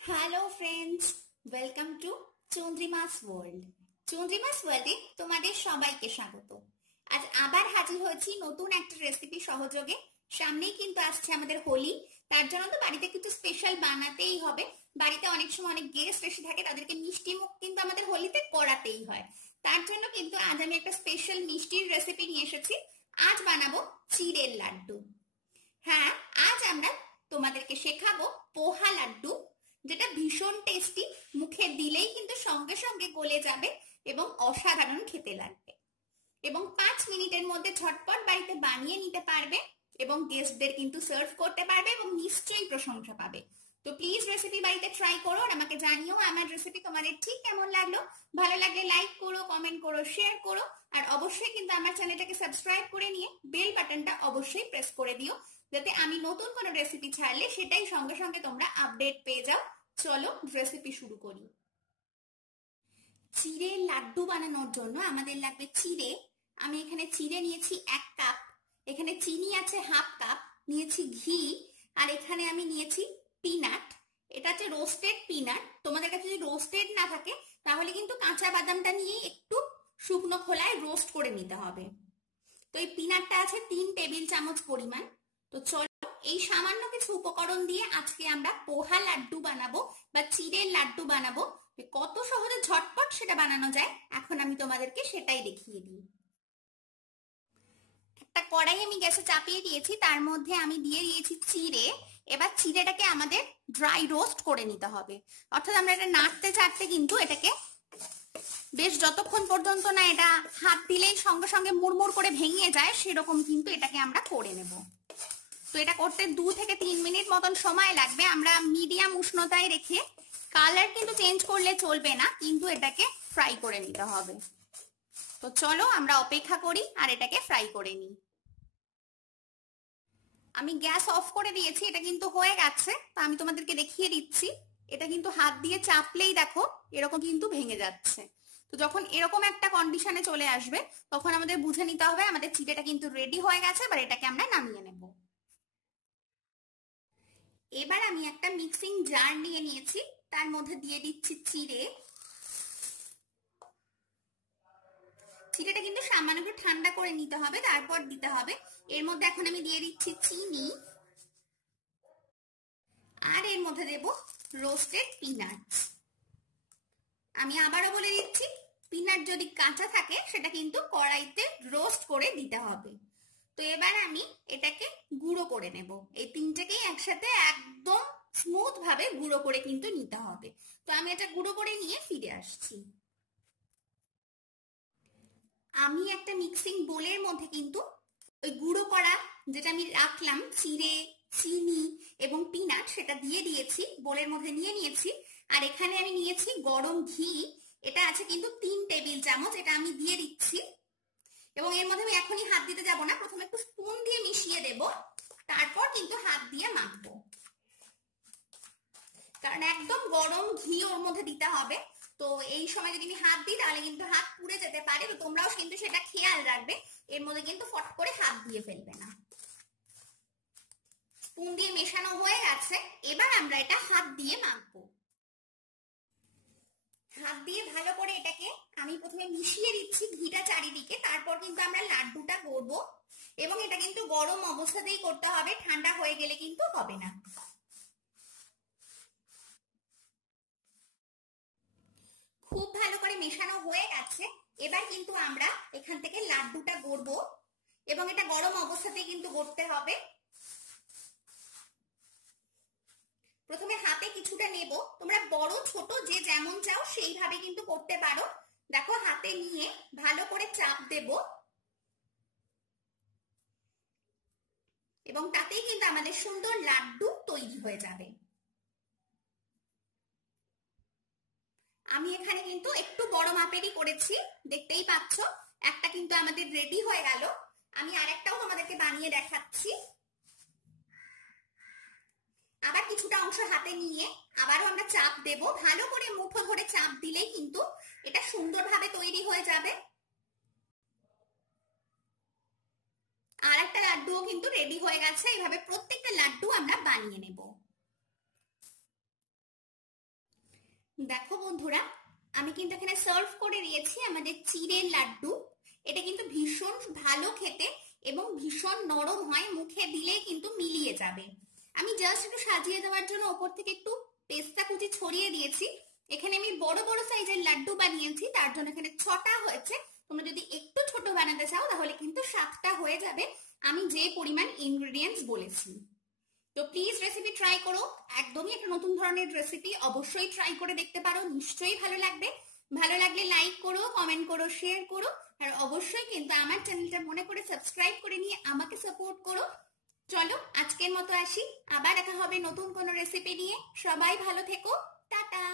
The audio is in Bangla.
Hello friends, welcome to Chandrima's world. চন্দ্রিমাস ওয়ার্ল্ডে তোমাদের সবাইকে স্বাগত। আজ আবার হাজির হয়েছি নতুন একটা রেসিপি সহযোগে। সামনেই কিন্তু আসছে আমাদের হোলি, তার জন্য তো বাড়িতে কিছু স্পেশাল বানাতেই হবে। বাড়িতে অনেক সময় অনেক গেস্ট এসে থাকে, তাদেরকে মিষ্টি মুখ কিন্তু আমাদের হোলিতে করাতেই হয়। তার জন্য কিন্তু আজ আমি একটা স্পেশাল মিষ্টির রেসিপি নিয়ে এসেছি। আজ বানাবো চিড়ের লাড্ডু। হ্যাঁ, আজ আমরা তোমাদেরকে শেখাবো পোহা লাড্ডু, যেটা ভীষণ টেস্টি। মুখে দিলেই কিন্তু সঙ্গে সঙ্গে গলে যাবে এবং অসাধারণ খেতে লাগবে। এবং 5 মিনিটের মধ্যে ঝটপট বাড়িতে বানিয়ে নিতে পারবে এবং গেস্টদের কিন্তু সার্ভ করতে পারবে এবং নিশ্চয়ই প্রশংসা পাবে। তো প্লিজ রেসিপি বাড়িতে ট্রাই করো আর আমাকে জানিও আমার রেসিপি তোমাদের ঠিক কেমন লাগলো। ভালো লাগলে লাইক করো, কমেন্ট করো, শেয়ার করো। আর অবশ্যই কিন্তু আমার চ্যানেলটাকে সাবস্ক্রাইব করে নিয়ে বেল বাটনটা অবশ্যই প্রেস করে দিও, যাতে আমি নতুন কোনো রেসিপি ছাড়লে সেটাই সঙ্গে সঙ্গে তোমরা আপডেট পেয়ে যাও। চলো রেসিপি শুরু করি। চিড়ে লাড্ডু বানানোর জন্য আমাদের লাগবে চিড়ে। আমি এখানে চিড়ে নিয়েছি 1 কাপ, এখানে চিনি আছে 1/2 কাপ, নিয়েছি ঘি, আর এখানে আমি নিয়েছি পিনাট। এটা হচ্ছে রোস্টেড পিনাট। তোমাদের কাছে যদি রোস্টেড না থাকে তাহলে কিন্তু কাঁচা বাদামটা নিয়ে একটু শুকনো খোলায় রোস্ট করে নিতে হবে। তো এই পিনাটটা আছে 3 টেবিল চামচ পরিমাণ। তো চলো এই সামান্য কিছু উপকরণ দিয়ে আজকে আমরা পোহা লাড্ডু বানাবো বা চিড়ের লাড্ডু বানাবো। কত সহজে ঝটপট সেটা বানানো যায় এখন আমি তোমাদেরকে সেটাই দেখিয়ে দিই। একটা কড়াই আমি গ্যাসে চাপিয়ে দিয়েছি, তার মধ্যে আমি দিয়ে দিয়েছি চিড়ে। এবার চিড়েটাকে আমাদের ড্রাই রোস্ট করে নিতে হবে, অর্থাৎ আমরা এটা নাড়তে চাড়তে কিন্তু এটাকে বেশ যতক্ষণ পর্যন্ত না এটা হাত দিলেই সঙ্গে সঙ্গে মুড়মুড় করে ভেঙে যায় সেরকম কিন্তু এটাকে আমরা করে নেব। তো এটা করতে 2 থেকে 3 মিনিট মতন সময় লাগবে। আমরা মিডিয়াম উষ্ণতায় রেখে, কালার কিন্তু চেঞ্জ করলে চলবে না, কিন্তু এটাকে ফ্রাই করে নিতে হবে। তো চলো আমরা অপেক্ষা করি আর এটাকে ফ্রাই করে নিই। আমি গ্যাস অফ করে দিয়েছি, এটা কিন্তু হয়ে গেছে। তো আমি তোমাদেরকে দেখিয়ে দিচ্ছি, এটা কিন্তু হাত দিয়ে চাপলেই দেখো এরকম কিন্তু ভেঙে যাচ্ছে। তো যখন এরকম একটা কন্ডিশনে চলে আসবে তখন আমাদের বুঝে নিতে হবে আমাদের চিড়েটা কিন্তু রেডি হয়ে গেছে। এবার এটাকে আমরা নামিয়ে নেব। এবার আমি একটা মিক্সিং জার নিয়ে নিয়েছি, তার মধ্যে দিয়ে দিচ্ছি চিড়ে। চিড়েটা কিন্তু সামান্য একটু ঠান্ডা করে নিতে হবে, তারপর দিতে হবে। এর মধ্যে এখন আমি দিয়ে দিচ্ছি চিনি, আর এর মধ্যে দেব রোস্টেড পিনাটস। আমি আবারও বলে দিচ্ছি, পিনাট যদি কাঁচা থাকে সেটা কিন্তু কড়াইতে রোস্ট করে দিতে হবে। তো এবার আমি এটাকে গুঁড়ো করে নেব। এই তিনটাকেই একসাথে একদম স্মুথ ভাবে গুঁড়ো করে কিন্তু নিতে হবে। তো আমি এটা গুঁড়ো করে নিয়ে ফিরে আসছি। আমি একটা মিক্সিং বোলের মধ্যে কিন্তু ওই গুঁড়ো করা যেটা আমি রাখলাম চিড়ে, চিনি এবং পিনাট, সেটা দিয়ে দিয়েছি, বোলের মধ্যে নিয়ে নিয়েছি। আর এখানে আমি নিয়েছি গরম ঘি, এটা আছে কিন্তু 3 টেবিল চামচ, এটা আমি দিয়ে দিচ্ছি। এবং এর মধ্যে আমি এখনই হাত দিতে যাব না, প্রথমে একটু স্পুন দিয়ে মিশিয়ে দেব, তারপর কিন্তু হাত দিয়ে মাখবো, কারণ একদম গরম ঘি ওর মধ্যে দিতে হবে। তো এই সময় যদি আমি হাত দিই তাহলে কিন্তু হাত পুড়ে যেতে পারে। তো তোমরাও কিন্তু সেটা খেয়াল রাখবে, এর মধ্যে কিন্তু ফট করে হাত দিয়ে ফেলবে না। স্পুন দিয়ে মেশানো হয়ে গেছে, এবার আমরা এটা হাত দিয়ে মাখবো। হাত দিয়ে ভালো করে এটাকে আমি প্রথমে মিশিয়ে দিচ্ছি ঘিটা চারিদিকে, তারপর কিন্তু আমরা লাড্ডুটা করবো। এবং এটা কিন্তু গরম অবস্থাতেই করতে হবে, ঠান্ডা হয়ে গেলে কিন্তু হবে না। খুব ভালো করে মেশানো হয়ে গেছে, এবার কিন্তু আমরা এখান থেকে লাড্ডুটা গড়বো এবং এটা গরম অবস্থাতেই কিন্তু গড়তে হবে। প্রথমে হাতে কিছুটা নেব, তোমরা বড় ছোট যে যেমন চাও সেইভাবে কিন্তু করতে পারো। দেখো হাতে নিয়ে ভালো করে চাপ দেব এবং তাতেই কিন্তু আমাদের সুন্দর লাড্ডু তৈরি হয়ে যাবে। আমি এখানে কিন্তু একটু বড় মাপেরই করেছি, দেখতেই পাচ্ছ একটা কিন্তু আমাদের রেডি হয়ে গেল। আমি আরেকটাও তোমাদেরকে বানিয়ে দেখাচ্ছি। আবার কিছুটা অংশ হাতে নিয়ে আবারও আমরা চাপ দেব, ভালো করে মুঠো ধরে চাপ দিলেই কিন্তু এটা সুন্দরভাবে তৈরি হয়ে যাবে। আর একটা লাড্ডুও কিন্তু রেডি হয়ে গেছে। এইভাবে প্রত্যেকটা লাড্ডু আমরা বানিয়ে নেব। দেখো বন্ধুরা, আমি কিন্তু এখানে সার্ভ করে দিয়েছি আমাদের চিড়ের লাড্ডু। এটা কিন্তু ভীষণ ভালো খেতে এবং ভীষণ নরম হয়, মুখে দিলেই কিন্তু মিলিয়ে যাবে। আমি জাস্ট একটু সাজিয়ে দেওয়ার জন্য ওপর থেকে একটু পেস্তা কুচি ছড়িয়ে দিয়েছি। এখানে আমি বড় বড় সাইজের লাড্ডু বানিয়েছি, তার জন্য এখানে 6টা হয়েছে। তোমরা যদি একটু ছোট বানাতে চাও তাহলে কিন্তু 7টা হয়ে যাবে, আমি যে পরিমাণ ইনগ্রেডিয়েন্টস বলেছি। তো প্লিজ রেসিপি ট্রাই করো, একদমই একটা নতুন ধরনের রেসিপি, অবশ্যই ট্রাই করে দেখতে পারো, নিশ্চয়ই ভালো লাগবে। ভালো লাগলে লাইক করো, কমেন্ট করো, শেয়ার করো, আর অবশ্যই কিন্তু আমার চ্যানেলটা মনে করে সাবস্ক্রাইব করে নিয়ে আমাকে সাপোর্ট করো। চলো আজকের মতো আসি, আবার দেখা হবে নতুন কোনো রেসিপি নিয়ে। সবাই ভালো থেকো, টাটা।